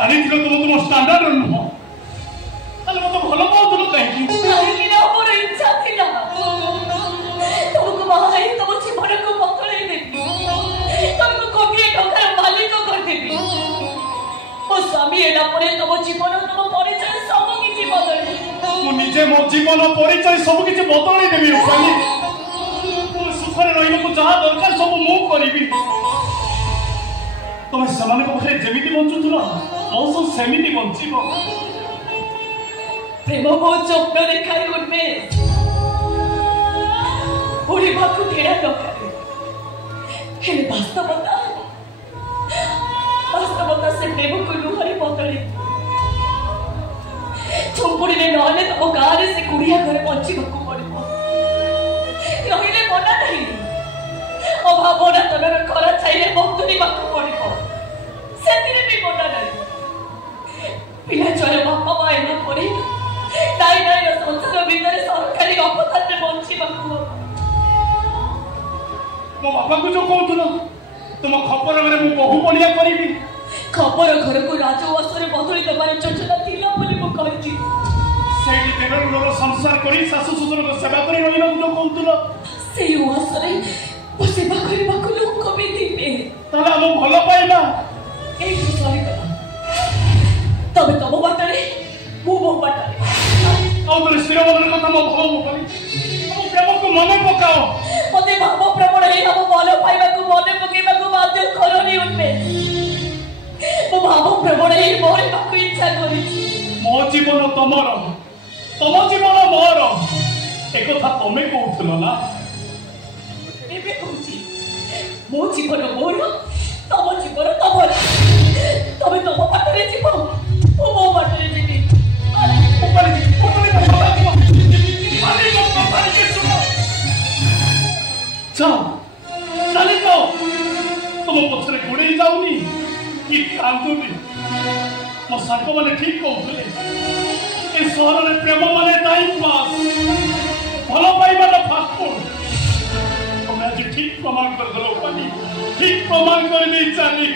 जानी तुम तुम स्टैंडर्ड नुह ताले मत भलो पाउतलो कहीं काहे ना मोर इच्छा थिला तुमको बाहाई तुम जीवन को बदलाई देबी तुमको कोटिए टंकार मालिक कर देबी ओ स्वामी एला परे तुम जीवन तुम परिचय सब किछि बदलाई मु निजे मो जीवन परिचय सब किछि बदलाई देबी स्वामी तुम सुखरे रहिबो को जहा दरकार सब मु करिबी तुम समान को पाखे जेमिति बंचुथुलो मौसम सेमिति बंचिबो प्रेम बहुत स्वप्न देखाई उनमें पूरी बात को तेरा दरकार है वास्तवता से प्रेम को लुहरी बदले चुपुड़ी ने नहले तुम गाँव से कुड़िया घर बंचा पड़ो रही मना नहीं अभावना तनर खरा चाहिए बंधुरी पड़ो से भी मना नहीं पिला चले बापा माँ एना पड़े नाई संसार भीतर सरकारी अपदान में बंचा मो बापा को जो कहूल तुम खबर में मु बहु बढ़िया करी खबर घर को राजवास बदली देवार योजना थिला बोली मु कहिछि सेठी तेरो संसार करी सासु ससुर को सेवा करी रहिलो जो कहूल सेई वासरे ओ सेवा करबा को लोक भी दिबे ताला हम भलो पाइबा ए सॉरी करा तबे तब बाटरे मु मो बाटरे और तो शिरोमणि कथा मो भाव मो करी हम प्रेम को मने पकाओ मते भाव प्रबल हे हम भलो पाइबा को मने पकेबा को बाध्य करनी उनमे मो भाव प्रबल हे मोर पाको इच्छा करी मो जीवन तमर तम जीवन मोर एक कथा तमे कहउतलो ना एबे कहउची मो जीवन मोर तम जीवन तमर तबे तम बाटरे जीव ओ मो बाटरे जीवी चली जाओ तुम पछरे गोड़े जाऊनी कि कांदुनी मो सांग माने ठीक कहउतले ए शहर रे प्रेम माने टाइम पास भलो पाइबा ना फास्ट फूड तुम आज ठीक प्रमाण कर दलो पानी ठीक प्रमाण कर दे चाली